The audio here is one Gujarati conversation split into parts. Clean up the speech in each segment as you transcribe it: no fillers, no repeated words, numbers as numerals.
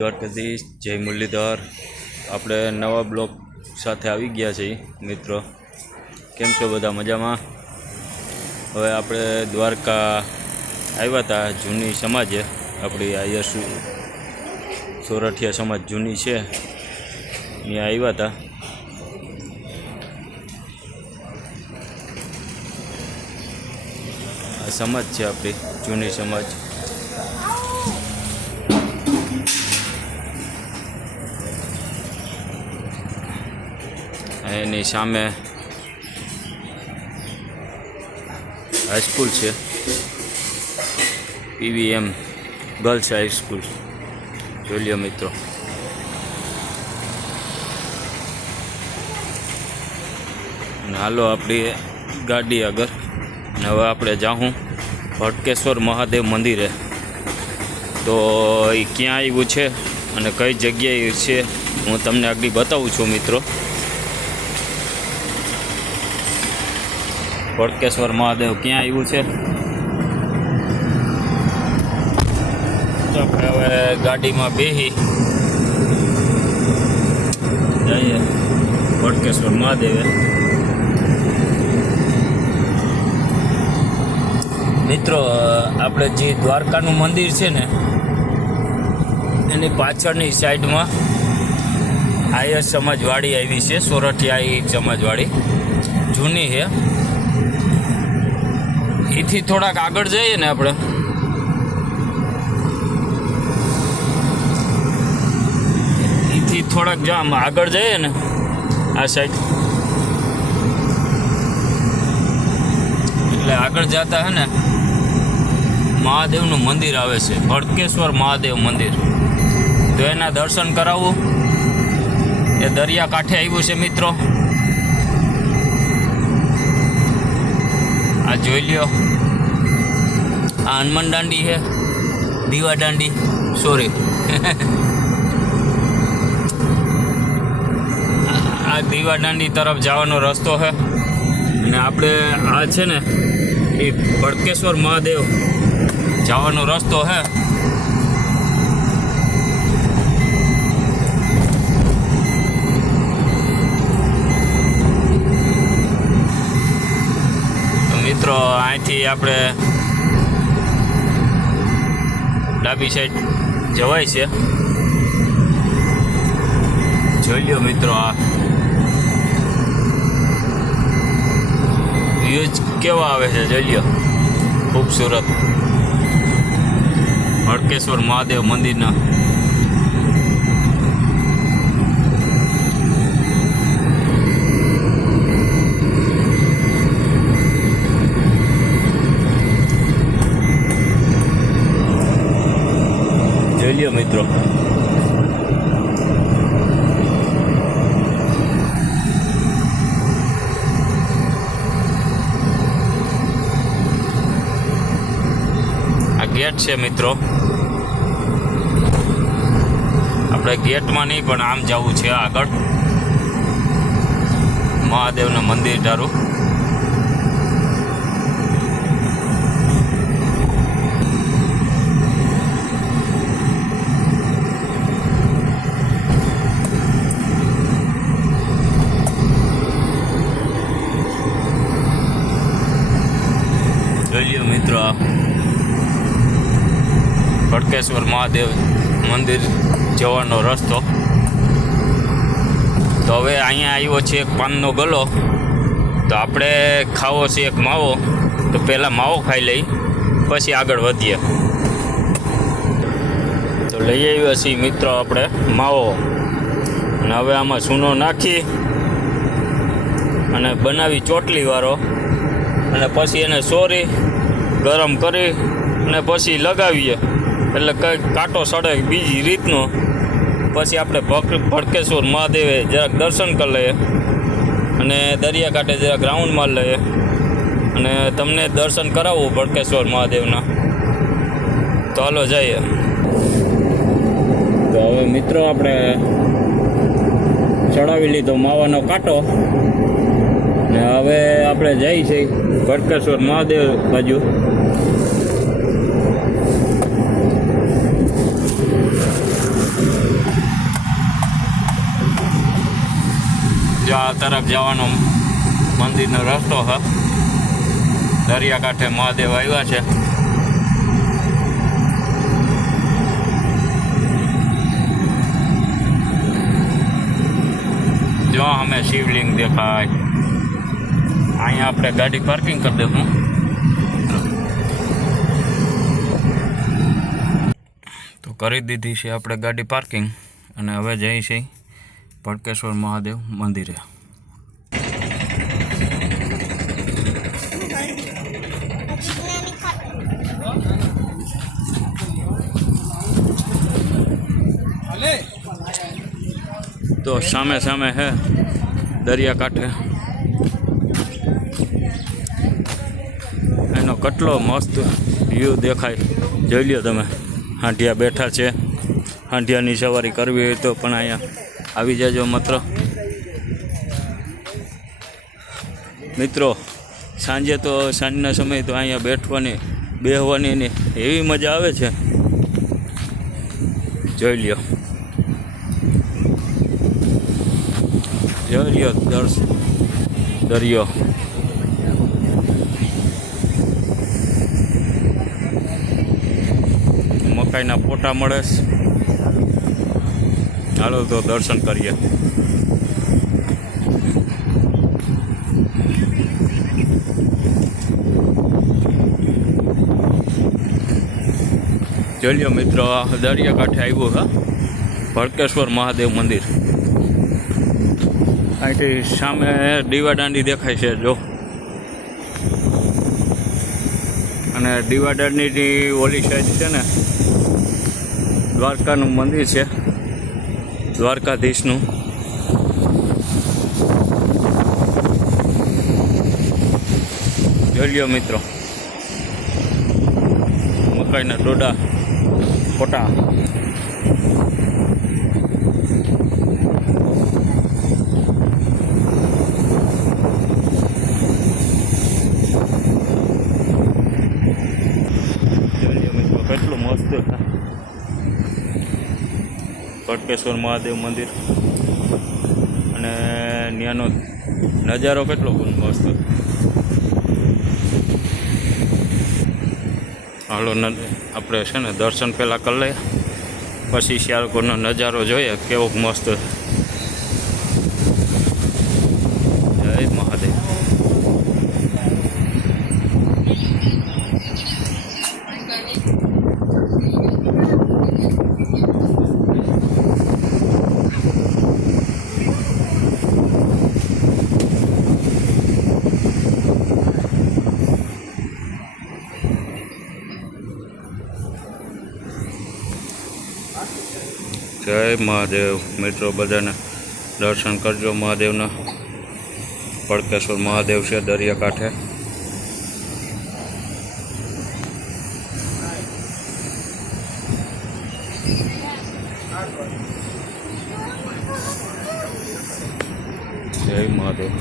દ્વારકાધીશ જય મુરલીધર આપણે નવા બ્લોગ સાથે આવી ગયા છીએ મિત્રો। કેમ છો બધા મજામાં? હવે આપણે દ્વારકા આવ્યા હતા જૂની સમાજે, આપણી આયર સોરઠિયા સમાજ જૂની છે ત્યાં આવ્યા હતા। આ સમાજ છે આપણી જૂની સમાજ। એની સામે હાઈસ્કૂલ છે, પીવીએમ ગર્લ્સ હાઈસ્કૂલ, જોઈ લ્યો મિત્રો। હાલો આપણી ગાડી આગળ, હવે આપણે જાઉં ભટકેશ્વર મહાદેવ મંદિરે। તો એ ક્યાં આવ્યું છે અને કઈ જગ્યાએ છે હું તમને આગળ બતાવું છું મિત્રો। ભટકેશ્વર મહાદેવ ક્યાં આવ્યું છે તો આપણે હવે ગાડીમાં બેસી જઈએ ભટકેશ્વર મહાદેવે। મિત્રો આપણે જે દ્વારકાનું મંદિર છે ને એની પાછળની સાઈડમાં આયર સમાજવાડી આવી છે, સોરઠિયા સમાજવાડી જૂની છે। એથી થોડાક આગળ જઈએ ને આપણે એથી થોડાક જો આમ આગળ જઈએ ને આ સાઈડ, એટલે આગળ જતા હે ને મહાદેવનું મંદિર આવે છે, ભટકેશ્વર મહાદેવ મંદિર। તો એના દર્શન કરાવવું, એ દરિયા કાંઠે આવ્યું છે મિત્રો। આ જોઈ લ્યો, આ હનુમાન દાંડી છે, દીવા દાંડી, સોરી આ દીવા દાંડી તરફ જવાનો રસ્તો છે। અને આપણે આ છે ને એ ભટકેશ્વર મહાદેવ જવાનો રસ્તો છે। મિત્રો અહીંથી આપણે ડાબી સાઈડ જવાય છે, જોઈ લ્યો મિત્રો। આ વ્યૂઝ કેવા આવે છે જોઈ લ્યો, ખૂબસૂરત ભટકેશ્વર મહાદેવ મંદિરના। જોઈ લ્યો મિત્રો, આ ગેટ છે મિત્રો। આપણે ગેટમાં નહીં પણ આમ જવું છે આગળ મહાદેવના મંદિર ધારું। જોઈ લ્યો મિત્રો, ભટકેશ્વર મહાદેવ મંદિર જવાનો રસ્તો। તો હવે અહીંયા આવ્યો છે એક પાનનો ગલો, તો આપણે ખાવો છે એક માવો, તો પહેલાં માવો ખાઈ લઈ પછી આગળ વધીએ। તો લઈ આવ્યા છીએ મિત્રો આપણે માવો, અને હવે આમાં સૂનો નાખી અને બનાવી ચોટલીવાળો, અને પછી એને સોરી ગરમ કરી અને પછી લગાવીએ એટલે કંઈક કાંટો સડે બીજી રીતનો। પછી આપણે ભટકેશ્વર મહાદેવે જરાક દર્શન કરી લઈએ અને દરિયાકાંઠે જરાક રાઉન્ડ મારી લઈએ અને તમને દર્શન કરાવવું ભટકેશ્વર મહાદેવના। તો હાલો જઈએ। તો હવે મિત્રો આપણે ચડાવી લીધો માવાનો કાંટો ને હવે આપણે જઈએ છીએ ભટકેશ્વર મહાદેવ બાજુ। જો આ તરફ જવાનો મંદિરનો રસ્તો છે. દરિયાકાંઠે મહાદેવ આવ્યા છે. જો અમે શિવલિંગ દેખાય. અહીંયા આપણે ગાડી પાર્કિંગ કરી દઈશું. તો કરી દીધી છે આપણે ગાડી પાર્કિંગ અને હવે જઈએ છીએ ભડકેશ્વર મહાદેવ મંદિરે. તો સામે સામે હે દરિયાકાંઠે એનો કેટલો મસ્ત વ્યૂ દેખાય. જોઈ લ્યો તમે. હાંડિયા બેઠા છે. હાંડિયાની સવારી કરવી હોય તો પણ અહીંયા આવી જાજો મિત્રો. સાંજે તો સાંજના સમયે તો અહીંયા બેહવાની ને એવી મજા આવે છે. જોઈ લ્યો દરિયો. મકાઈના ફોટા મળે. ચાલો તો દર્શન કરીએ. જોઈ લો મિત્રો, આ દરિયાકાંઠે આવ્યું હા ભડકેશ્વર મહાદેવ મંદિર. અહીંથી સામે દીવાદાંડી દેખાય છે જો. અને દીવાદાંડીની ઓલી સાઈડ છે ને દ્વારકાનું મંદિર છે, દ્વારકાધીશનું. જોઈ લ્યો મિત્રો, મકાઈના ડોડા ફોટા. કેટલું મસ્ત ભડકેશ્વર મહાદેવ મંદિર અને ત્યાંનો નજારો કેટલો મસ્ત. હાલો આપણે છે ને દર્શન પહેલાં કરી લઈએ, પછી શિયાળકોનો નજારો જોઈએ કેવો મસ્ત. જય મહાદેવ. જય મહાદેવ મિત્રો, બધાને દર્શન કરજો મહાદેવના. ભડકેશ્વર મહાદેવ છે દરિયાકાંઠે. જય મહાદેવ.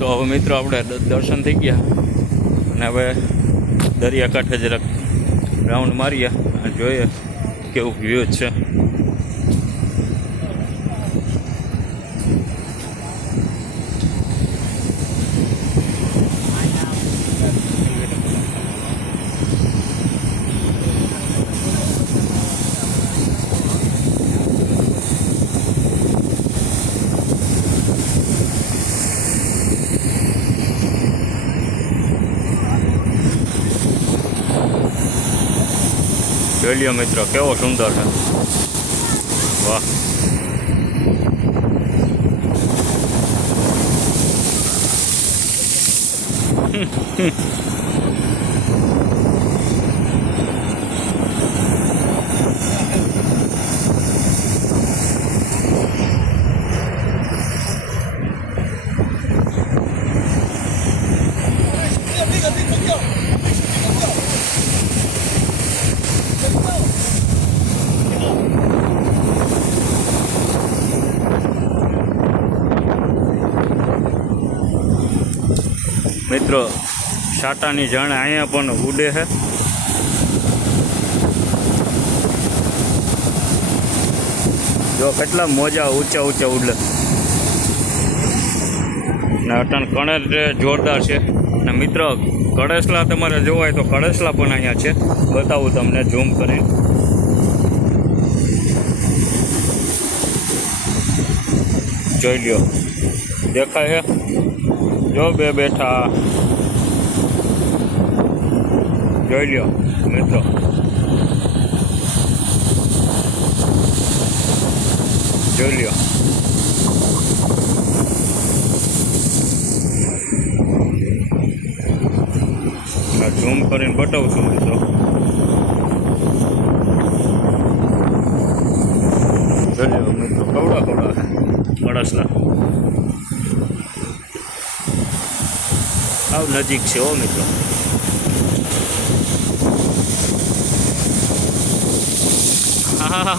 તો હવે મિત્રો આપણે દર્શન થઈ ગયા અને હવે દરિયાકાંઠે જરાક રાઉન્ડ મારીએ અને જોઈએ કેવું વ્યૂ છે. જોઈ લ્યો મિત્રો, કેવો સુંદર છે. વાહ. મિત્રો સાટાની જાણે અહીંયા પણ ઉડે છે. જો કેટલા મોજા ઊંચા ઊંચા ઉડે ને અટણ કણેર જોરદાર છે. ને મિત્રો કળશલા તમારે જોવા હોય તો કળશલા પણ અહીંયા છે. બતાવું તમને ઝૂમ કરીને. જોઈ લ્યો દેખાય છે. જો બે બેઠા જોઈ લ્યો મિત્રો. જોઈ લ્યો ઝૂમ કરીને બતાવું છું મિત્રો. જોઈ લ્યો મિત્રો કવડા કવડા કળશલા આવ નજીક છે હો મિત્રો. હા